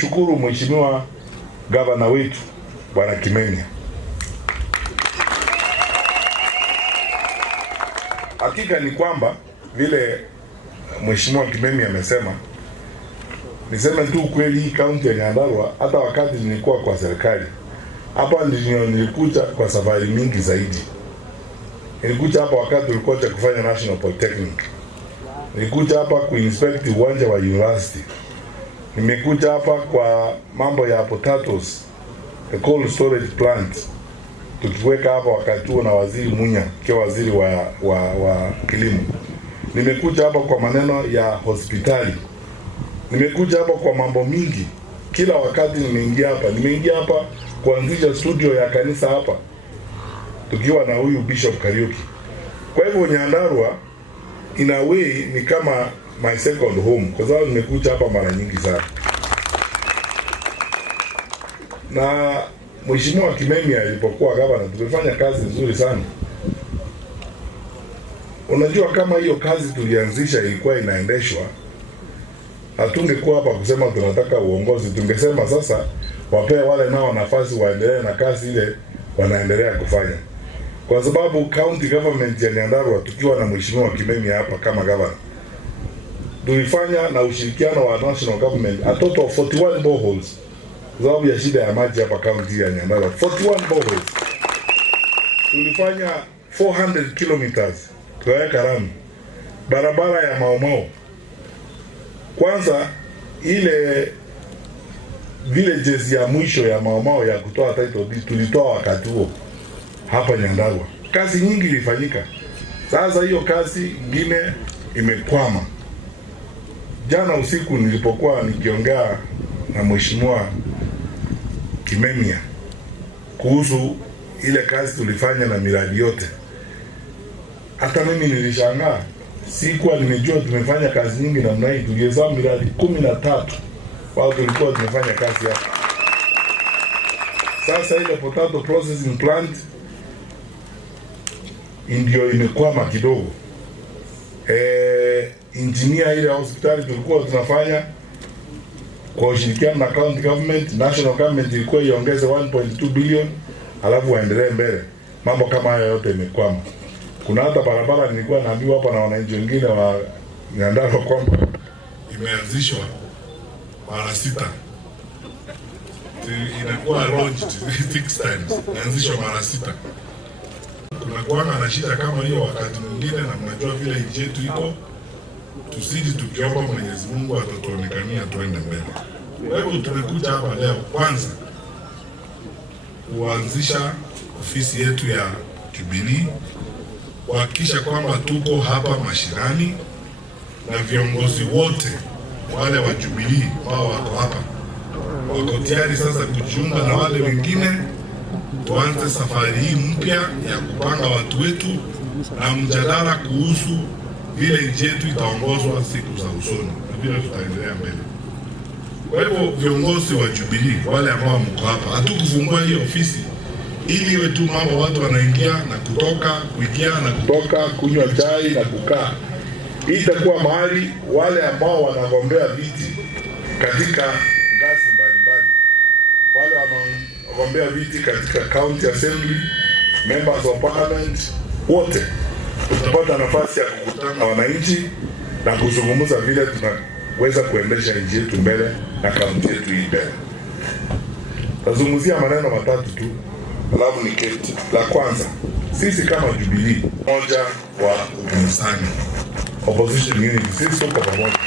Shukuru Mheshimiwa Gavana wetu Bwana Kimeni. Hakika ni kwamba vile Mheshimiwa Kimeni amesema, niseme tu kweli, hii kaunti ya Nyandarua, hata wakati nilikuwa kwa serikali hapa nilikuja kwa safari mingi zaidi. Nilikuja hapa wakati tulikuwa kufanya National Polytechnic. Nilikuja hapa kuinspect uwanja wa university. Nimekuja hapa kwa mambo ya potatoes, the cold storage plant. Tukiweka hapa wakati huo na Waziri Munya, kwa waziri wa kilimo. Nimekuja hapa kwa maneno ya hospitali. Nimekuja hapa kwa mambo mingi. Kila wakati nimeingia hapa kuanzisha studio ya kanisa hapa, tukiwa na huyu Bishop Kariuki. Kwa hivyo Nyandarua in a way ni kama my second home, kwa sababu nimekuja hapa mara nyingi sana. Na Mheshimiwa Kimeni alipokuwa gavana tulifanya kazi nzuri sana. Unajua, kama hiyo kazi tulianzisha ilikuwa inaendeshwa, hatungekuwa hapa kusema tunataka uongozi. Tungesema sasa wapee wale nao nafasi waendelee na kazi ile wanaendelea kufanya. Kwa sababu county government ya Nyandarua, tukiwa na Mheshimiwa Kimeni hapa kama gavana, tulifanya na ushirikiano wa national government a total of 41 boreholes. Kwa sababu ya shida ya maji hapa county ya Nyandarua, 41 boreholes. Tulifanya 400 kilometers tukaweka rami, barabara ya Maumau. Kwanza ile villages ya mwisho ya Maumau ya kutoa title deed tulitoa wakati huo hapa Nyandarua. Kazi nyingi ilifanyika. Sasa hiyo kazi ingine imekwama. Jana usiku nilipokuwa nikiongea na Mheshimiwa Kimeni kuhusu ile kazi tulifanya na miradi yote, hata mimi nilishangaa. Sikuwa nimejua tumefanya kazi nyingi namna hii. Tulihesabu miradi 13 wao tulikuwa tumefanya kazi hapa. Sasa ile potato processing plant ndio imekwama kidogo. Engineer ile hospitali tulikuwa tunafanya kwa ushirikiano na county government, national government ilikuwa iongeze 1.2 billion, alafu waendelee mbele. Mambo kama haya yote imekwama. Kuna hata barabara nilikuwa naambiwa hapa na wananchi wengine wa Nyandarua kwamba imeanzishwa mara 6. Inakuwa launched 6 times. Inaanzishwa mara 6. Kuna kuanga na shida kama hiyo wakati mwingine, na mnajua vile nchi yetu iko. Tusidi tukiomba Mwenyezi Mungu atatuonekania tuende mbele. Kwa hivyo tumekuja hapa leo kwanza kuanzisha ofisi yetu ya Jubilee, kuhakikisha kwamba tuko hapa mashinani na viongozi wote wale wa Jubilee ambao wako hapa wako tayari sasa kujiunga na wale wengine. Tuanze safari hii mpya ya kupanga watu wetu na mjadala kuhusu vile nchi yetu itaongozwa siku za usoni na vile tutaendelea mbele. Kwa hivyo viongozi wa Jubilee wale ambao mko hapa, hatukufungua hii ofisi ili iwe tu mambo watu wanaingia na kutoka, kuingia na kutoka, kunywa chai na kukaa. Hii itakuwa mahali wale ambao wanagombea viti katika ngazi mbalimbali, wale wanagombea viti katika county assembly, members of parliament, wote tutapata nafasi ya kukutana na wananchi na kuzungumza vile tunaweza kuendesha nchi yetu mbele na kaunti yetu hii mbele. Tazungumzia maneno matatu tu, alafu niketi. La kwanza, sisi kama Jubilee, moja wa upinzani, opposition unity, sisi tuko pamoja.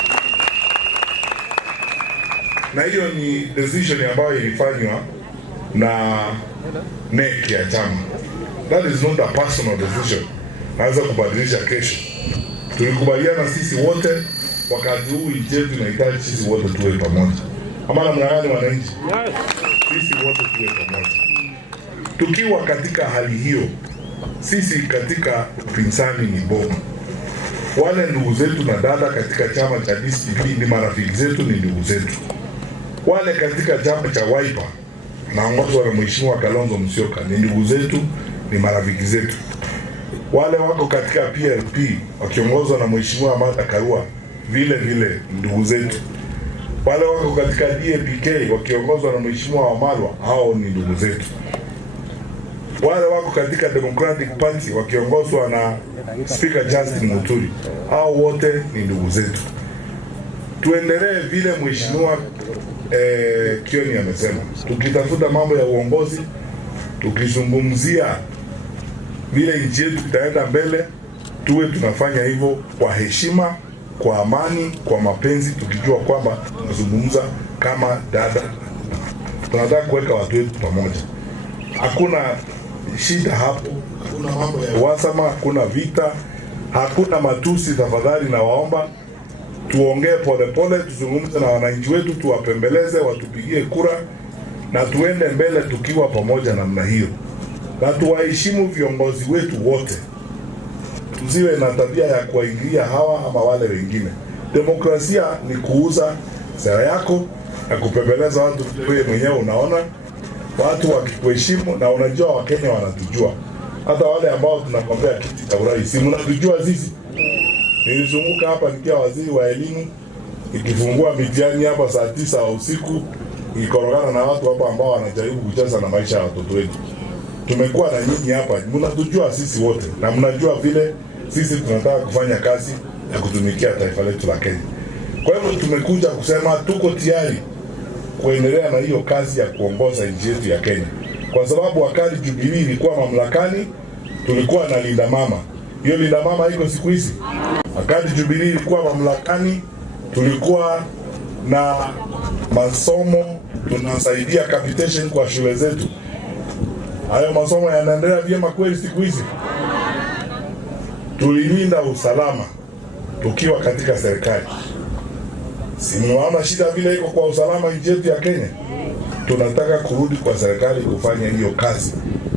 Na hiyo ni decision ambayo ilifanywa na NEC ya chama. That is not a personal decision. Naweza kubadilisha kesho. Tulikubaliana sisi wote wakati huu nchi yetu inahitaji sisi wote tuwe pamoja. Ama namna gani wananchi? Sisi wote tuwe pamoja. Tukiwa katika hali hiyo, sisi katika upinzani ni bomu. Wale ndugu zetu na dada katika chama cha DCP ni marafiki zetu, ni ndugu zetu. Wale katika chama cha Wiper naongozwa na Mheshimiwa Kalonzo Musyoka ni ndugu zetu, ni marafiki zetu. Wale wako katika PLP wakiongozwa na Mheshimiwa Martha Karua vile vile ndugu zetu. Wale wako katika DAPK wakiongozwa na Mheshimiwa Wamalwa, hao ni ndugu zetu. Wale wako katika Democratic Party wakiongozwa na Speaker Justin Muturi, hao wote ni ndugu zetu. Tuendelee vile Mheshimiwa Kioni amesema, tukitafuta mambo ya uongozi, tukizungumzia vile nchi yetu itaenda mbele, tuwe tunafanya hivyo kwa heshima, kwa amani, kwa mapenzi, tukijua kwamba tunazungumza kama dada. Tunataka kuweka watu wetu pamoja. Hakuna shida hapo, hakuna mambo ya uhasama, hakuna vita, hakuna matusi. Tafadhali na waomba tuongee polepole, tuzungumze na wananchi wetu, tuwapembeleze, watupigie kura na tuende mbele tukiwa pamoja namna hiyo. Na tuwaheshimu viongozi wetu wote. Tusiwe na tabia ya kuwaingilia hawa ama wale wengine. Demokrasia ni kuuza sera yako na kupembeleza watu wewe mwenyewe unaona. Watu wakikuheshimu, na unajua Wakenya wanatujua. Hata wale ambao tunagombea kiti cha urais, mnatujua sisi. Nilizunguka hapa nikiwa waziri wa elimu, nikifungua mitihani hapa saa 9 usiku, nikikorogana na watu hapa ambao wanajaribu kucheza na maisha ya watoto wetu. Tumekuwa na nyinyi hapa, mnatujua sisi wote, na mnajua vile sisi tunataka kufanya kazi ya kutumikia taifa letu la Kenya. Kwa hivyo tumekuja kusema tuko tayari kuendelea na hiyo kazi ya kuongoza nchi yetu ya Kenya. Kwa sababu wakati Jubilee ilikuwa mamlakani, tulikuwa na linda mama. Hiyo linda mama iko siku hizi. Wakati Jubilee ilikuwa mamlakani, tulikuwa na masomo, tunasaidia capitation kwa shule zetu. Hayo masomo yanaendelea vyema kweli siku hizi? Tulilinda usalama tukiwa katika serikali. Si mnaona shida vile iko kwa usalama nchi yetu ya Kenya? Tunataka kurudi kwa serikali kufanya hiyo kazi,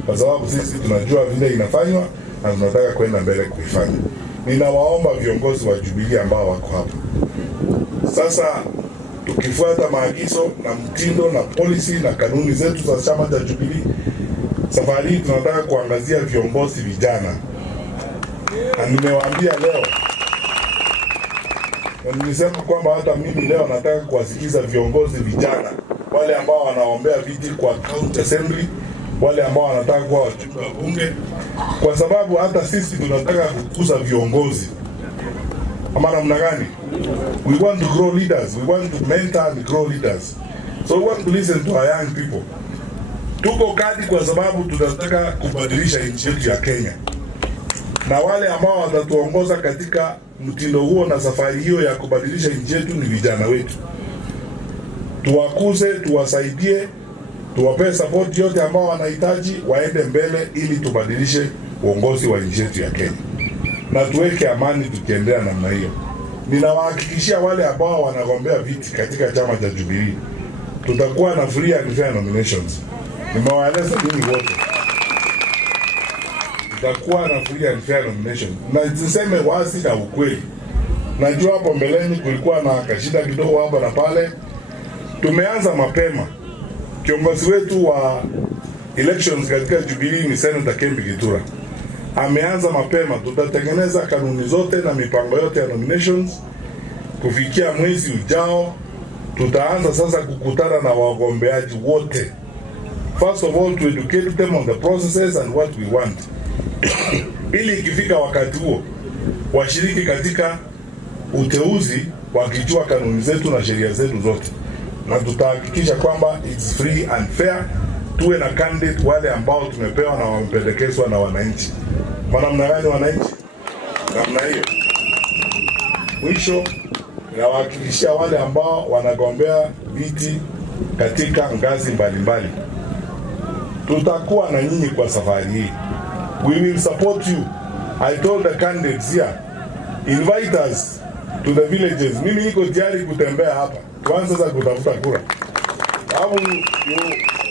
kwa sababu sisi tunajua vile inafanywa na tunataka kwenda mbele kuifanya. Ninawaomba viongozi wa Jubilee ambao wako hapa sasa, tukifuata maagizo na mtindo na policy na kanuni zetu za chama cha Jubilee, safari hii tunataka kuangazia viongozi vijana. Na nimewaambia leo, na nilisema kwamba hata mimi leo nataka kuwasikiza viongozi vijana, wale ambao wanaombea viti kwa county assembly, wale ambao wanataka kuwa wajumbe wa bunge, kwa sababu hata sisi tunataka kukuza viongozi. Ama namna gani? We want to grow leaders, we want to mentor and grow leaders. So we want to listen to our young people. Tuko kadi kwa sababu tunataka kubadilisha nchi yetu ya Kenya. Na wale ambao watatuongoza katika mtindo huo na safari hiyo ya kubadilisha nchi yetu ni vijana wetu. Tuwakuze, tuwasaidie, tuwape support yote ambao wanahitaji waende mbele ili tubadilishe uongozi wa nchi yetu ya Kenya. Na tuweke amani tukiendelea namna hiyo. Ninawahakikishia wale ambao wanagombea viti katika chama cha Jubilee, tutakuwa na free and fair nominations. Nimewaeleza nyinyi wote. Tutakuwa na free and fair nomination. Na tuseme wazi na ukweli. Najua hapo mbeleni kulikuwa na kashida kidogo hapa na pale. Tumeanza mapema. Kiongozi wetu wa elections katika Jubilee ni Senator Kembi Gitura. Ameanza mapema. Tutatengeneza kanuni zote na mipango yote ya nominations. Kufikia mwezi ujao, tutaanza sasa kukutana na wagombeaji wote. First of all, to educate them on the processes and what we want. Ili ikifika wakati huo, washiriki katika uteuzi wakijua kanuni zetu na sheria zetu zote. Na tutahakikisha kwamba it's free and fair. Tuwe na candidate wale ambao tumepewa na wamependekezwa na wananchi. Namna gani wananchi? Namna hiyo. Mwisho, nawahakikishia wale ambao wanagombea viti katika ngazi mbalimbali, tutakuwa na nyinyi kwa safari hii. We will support you. I told the candidates here, invite us to the villages. Mimi niko tayari kutembea hapa. Tuanze sasa kutafuta kura. Sababu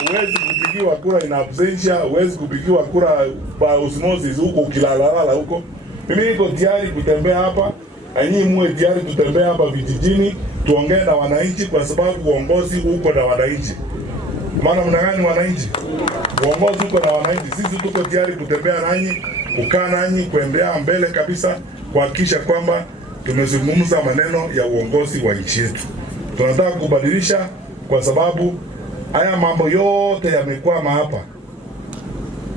huwezi kupigiwa kura in absentia, huwezi kupigiwa kura by osmosis huko ukilalala huko. Mimi niko tayari kutembea hapa, na nyinyi muwe tayari kutembea hapa vijijini, tuongee na wananchi, kwa sababu uongozi uko na wananchi. Maana mnangani wananchi? Uongozi uko na wananchi. Sisi tuko tayari kutembea nanyi, kukaa nanyi, kuendea mbele kabisa, kuhakikisha kwamba tumezungumza maneno ya uongozi wa nchi yetu. Tunataka kubadilisha kwa sababu haya mambo yote yamekwama hapa,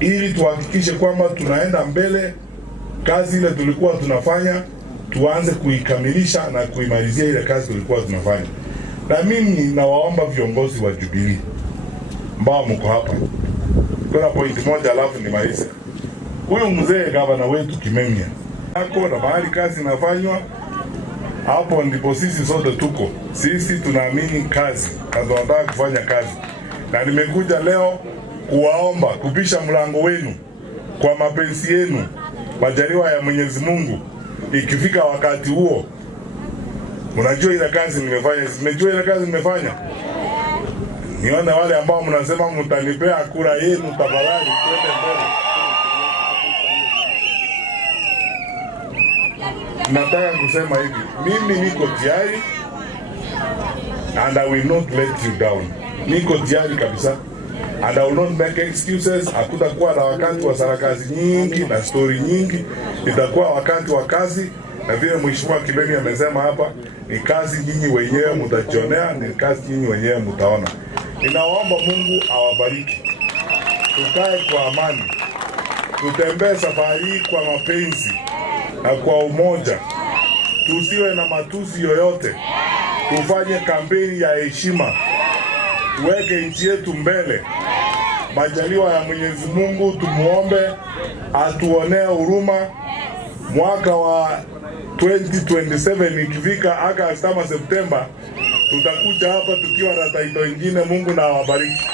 ili tuhakikishe kwamba tunaenda mbele. Kazi ile tulikuwa tunafanya tuanze kuikamilisha na kuimalizia ile kazi tulikuwa tunafanya. Na mimi nawaomba viongozi wa Jubilee ambao mko hapa, kuna point moja alafu nimalize. Huyu mzee gavana wetu Kimemia ako na mahali kazi inafanywa, hapo ndipo sisi sote tuko. Sisi tunaamini kazi na tunataka kufanya kazi, na nimekuja leo kuwaomba kupisha mlango wenu kwa mapenzi yenu, majaliwa ya Mwenyezi Mungu. Ikifika wakati huo, mnajua ile kazi nimefanya, mmejua ile kazi nimefanya. Nione wale ambao mnasema mtanipea kura yenu, tafadhali twende mbele. Nataka kusema hivi, mimi niko tayari and I will not let you down. Niko tayari kabisa and I will not make excuses. Hakutakuwa na wakati wa sarakazi nyingi na story nyingi. Itakuwa wakati wa kazi, na vile Mheshimiwa Kibeni amesema hapa, ni kazi nyinyi wenyewe mtajionea, ni kazi nyinyi wenyewe mtaona. Ninaomba Mungu awabariki. Tukae kwa amani. Tutembee safari hii kwa mapenzi na kwa umoja. Tusiwe na matusi yoyote. Tufanye kampeni ya heshima. Tuweke nchi yetu mbele. Majaliwa ya Mwenyezi Mungu tumuombe atuonee huruma. Mwaka wa 2027 ikifika Agosti ama Septemba, tutakuja hapa tukiwa na taito ingine. Mungu na awabariki.